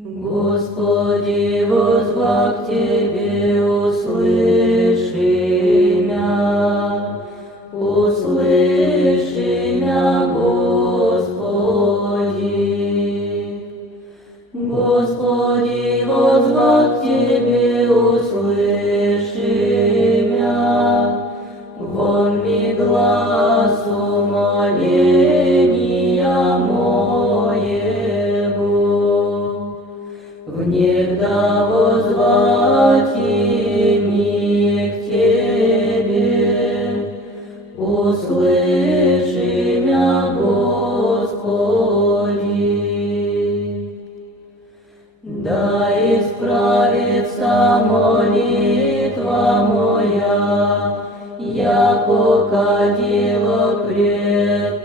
Господи, воззвав к Тебе, услыши мя, Господи. Господи, воззвав к Тебе, услыши мя, вон ми глас умоления моего. Внегда воззвать ими к Тебе, услыши мя, Господи. Да исправится молитва моя, яко кадило пред